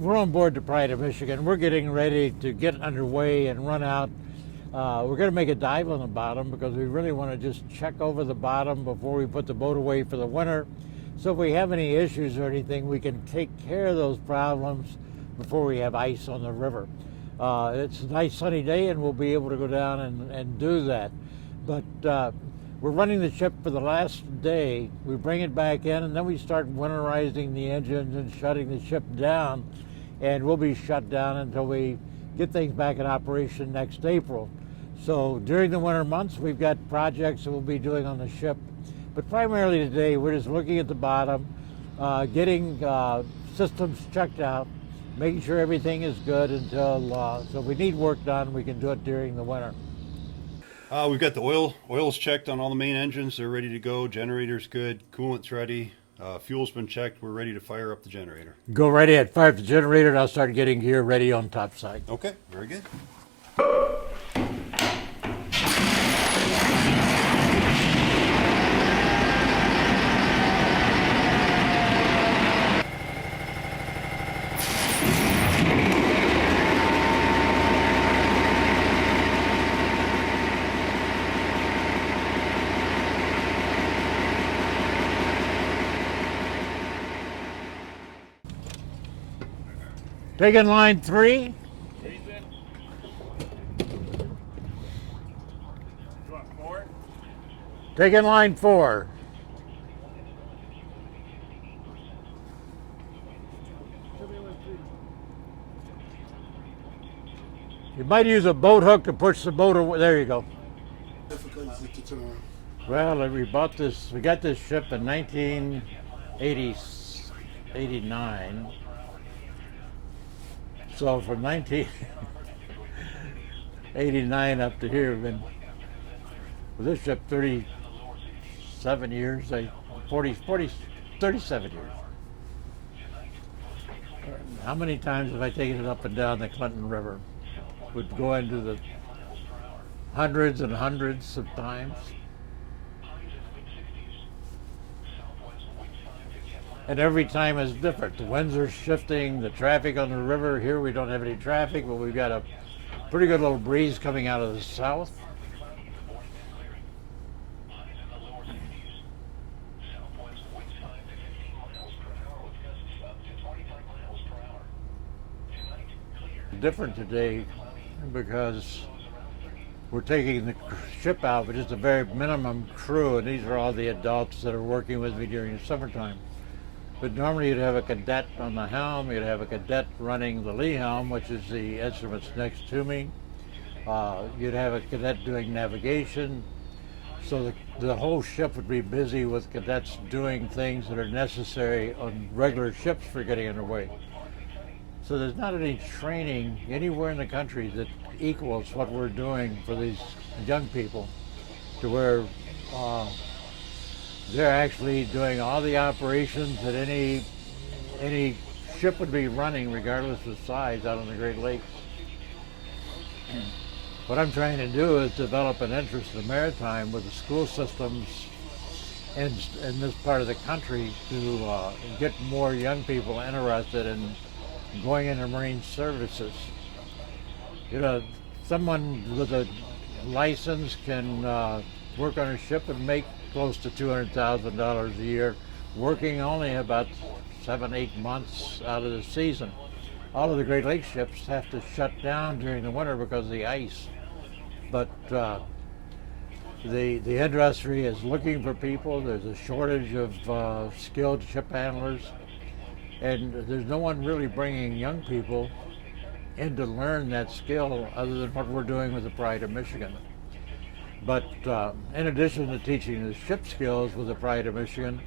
we're on board the Pride of Michigan. We're getting ready to get underway and run out. We're going to make a dive on the bottom because we really want to just check over the bottom before we put the boat away for the winter. So if we have any issues or anything, we can take care of those problems before we have ice on the river. It's a nice sunny day and we'll be able to go down and do that. But we're running the ship for the last day. We bring it back in and then we start winterizing the engines and shutting the ship down. And we'll be shut down until we get things back in operation next April. So during the winter months, we've got projects that we'll be doing on the ship. But primarily today, we're just looking at the bottom, getting systems checked out, making sure everything is good until, so if we need work done, we can do it during the winter. We've got the oil's checked on all the main engines. They're ready to go. Generator's good. Coolant's ready. Fuel's been checked. We're ready to fire up the generator. Go right ahead, fire up the generator, and I'll start getting gear ready on topside. Okay, very good. Taking line 3. Taking line 4. You might use a boat hook to push the boat away. There you go. Well, we got this ship in 1989. So from 1989 up to here, we've been with this ship 37 years, 37 years. How many times have I taken it up and down the Clinton River? Would go into the hundreds and hundreds of times. And every time is different. The winds are shifting, the traffic on the river. Here we don't have any traffic, but we've got a pretty good little breeze coming out of the south. Different today because we're taking the ship out with just a very minimum crew, and these are all the adults that are working with me during the summertime. But normally you'd have a cadet on the helm, you'd have a cadet running the lee helm, which is the instruments next to me. You'd have a cadet doing navigation. So the whole ship would be busy with cadets doing things that are necessary on regular ships for getting underway. So there's not any training anywhere in the country that equals what we're doing for these young people, to where they're actually doing all the operations that any ship would be running, regardless of size, out on the Great Lakes. What I'm trying to do is develop an interest in the maritime with the school systems in this part of the country to get more young people interested in going into marine services. You know, someone with a license can work on a ship and make close to $200,000 a year, working only about 7-8 months out of the season. All of the Great Lakes ships have to shut down during the winter because of the ice. But the industry is looking for people. There's a shortage of skilled ship handlers, and there's no one really bringing young people in to learn that skill other than what we're doing with the Pride of Michigan. But in addition to teaching the ship skills with the Pride of Michigan,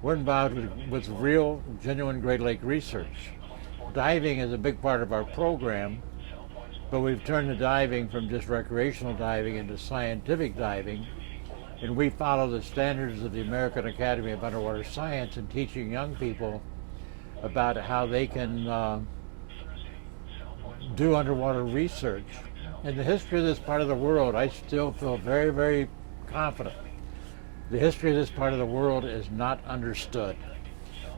we're involved with real, genuine Great Lake research. Diving is a big part of our program, but we've turned the diving from just recreational diving into scientific diving, and we follow the standards of the American Academy of Underwater Science in teaching young people about how they can do underwater research. In the history of this part of the world, I still feel very, very confident. The history of this part of the world is not understood.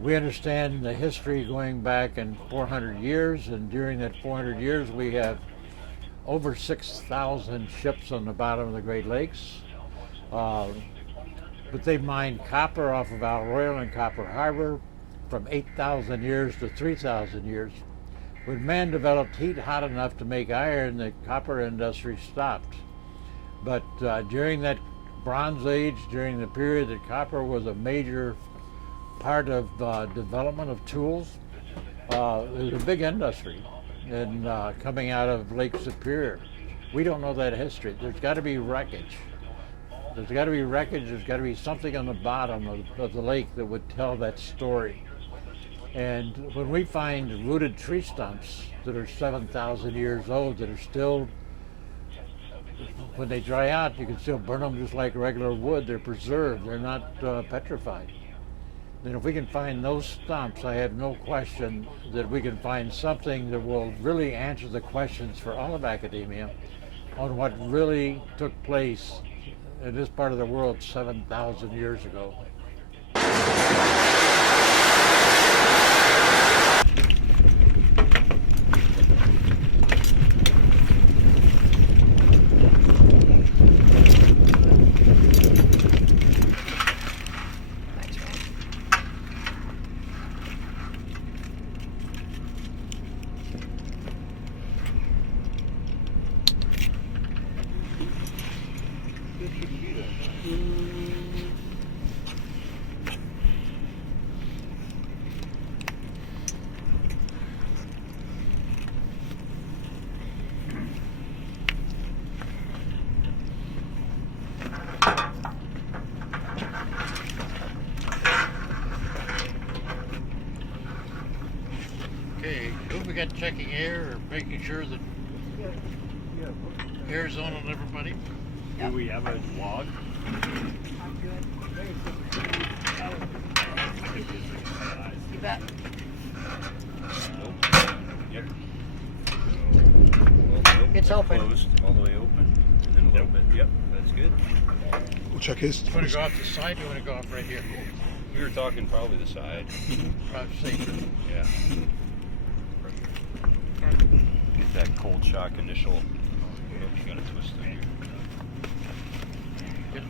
We understand the history going back in 400 years, and during that 400 years, we have over 6,000 ships on the bottom of the Great Lakes. Uh, but they mined copper off of Al Royal and Copper Harbor from 8,000 years to 3,000 years. When man developed heat hot enough to make iron, the copper industry stopped. But during that Bronze Age, during the period that copper was a major part of development of tools, it was a big industry. And coming out of Lake Superior, we don't know that history. There's got to be wreckage. There's got to be wreckage. There's got to be something on the bottom of the lake that would tell that story. And when we find rooted tree stumps that are 7,000 years old, that are still, when they dry out, you can still burn them just like regular wood. They're preserved. They're not petrified. And if we can find those stumps, I have no question that we can find something that will really answer the questions for all of academia on what really took place in this part of the world 7,000 years ago. Okay, who we got checking air or making sure that air's on everybody? Do we have a log? I'm good. You bet. Yep. It's open. Closed all the way open, and then a little bit. Yep, that's good. We'll check his. You want to go off the side, or you want to go off right here? We were talking probably the side. Probably safer. Yeah. Get that cold shock initial. Oh, you gotta twist it here. Good.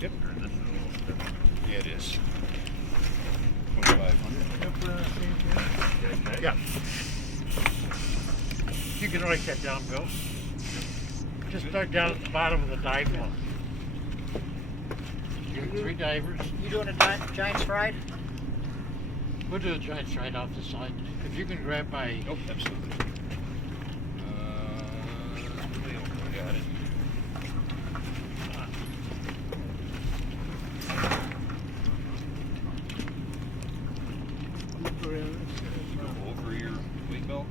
Yep. Yeah, it is. 2,500. Yeah. You can write that down, Bill. Just start down at the bottom of the dive well. You have 3 divers. You doing a Giants ride? We'll do a giant stride off the side. If you can grab my... Oh, absolutely. Got it. Over your weight belt.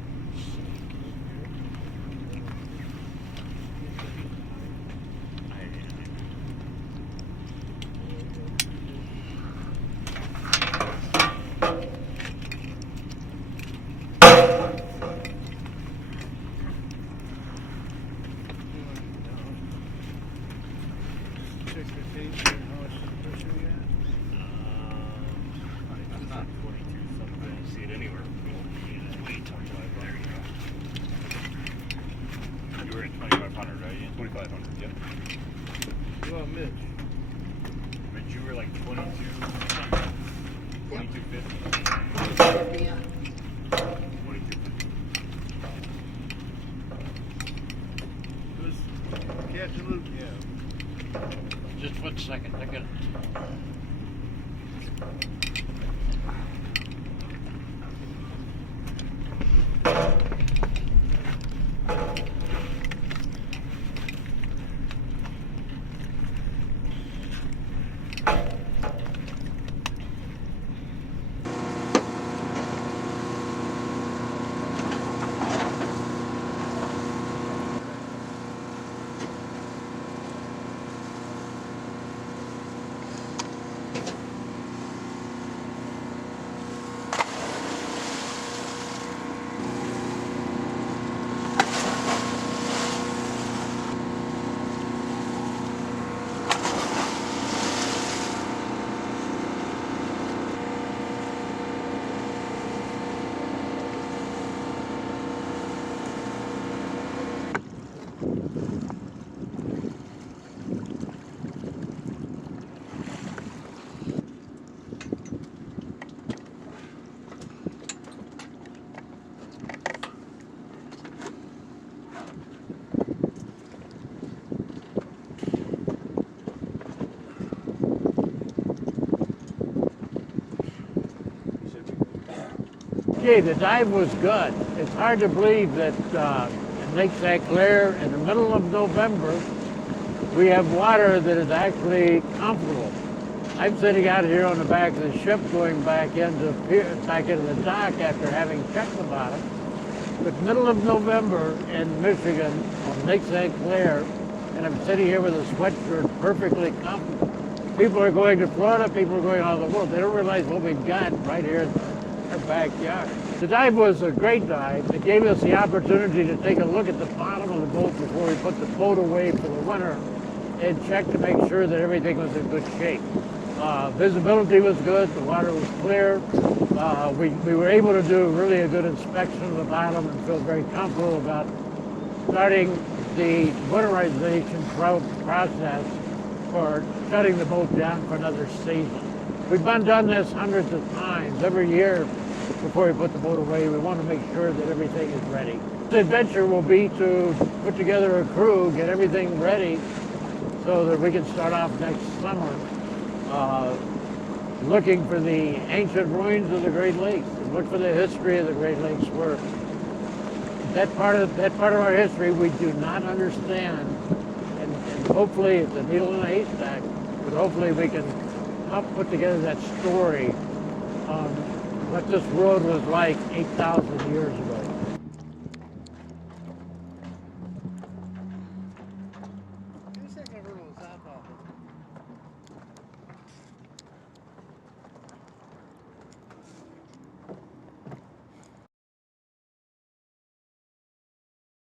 I'm not 22 something. I don't see it anywhere. There you go. You were at 2,500, right? 2,500, yep. Well, Mitch. But you were like 22 something. 2250. 2250. Captain Luke, yeah. Just 1 second. I got it. Gee, the dive was good. It's hard to believe that in Lake St. Clair, in the middle of November, we have water that is actually comfortable. I'm sitting out here on the back of the ship going back into the dock after having checked the bottom. But middle of November in Michigan on Lake St. Clair, and I'm sitting here with a sweatshirt perfectly comfortable. People are going to Florida, people are going all over the world. They don't realize what we've got right here in our backyard. The dive was a great dive. It gave us the opportunity to take a look at the bottom of the boat before we put the boat away for the winter and check to make sure that everything was in good shape. Visibility was good, the water was clear. We were able to do really a good inspection of the bottom and feel very comfortable about starting the winterization process for shutting the boat down for another season. We've done this hundreds of times. Every year before we put the boat away, we want to make sure that everything is ready. The adventure will be to put together a crew, get everything ready so that we can start off next summer looking for the ancient ruins of the Great Lakes, and look for the history of the Great Lakes, where that part of our history we do not understand, and hopefully it's a needle in a haystack, but hopefully we can help put together that story on what this world was like 8,000 years ago.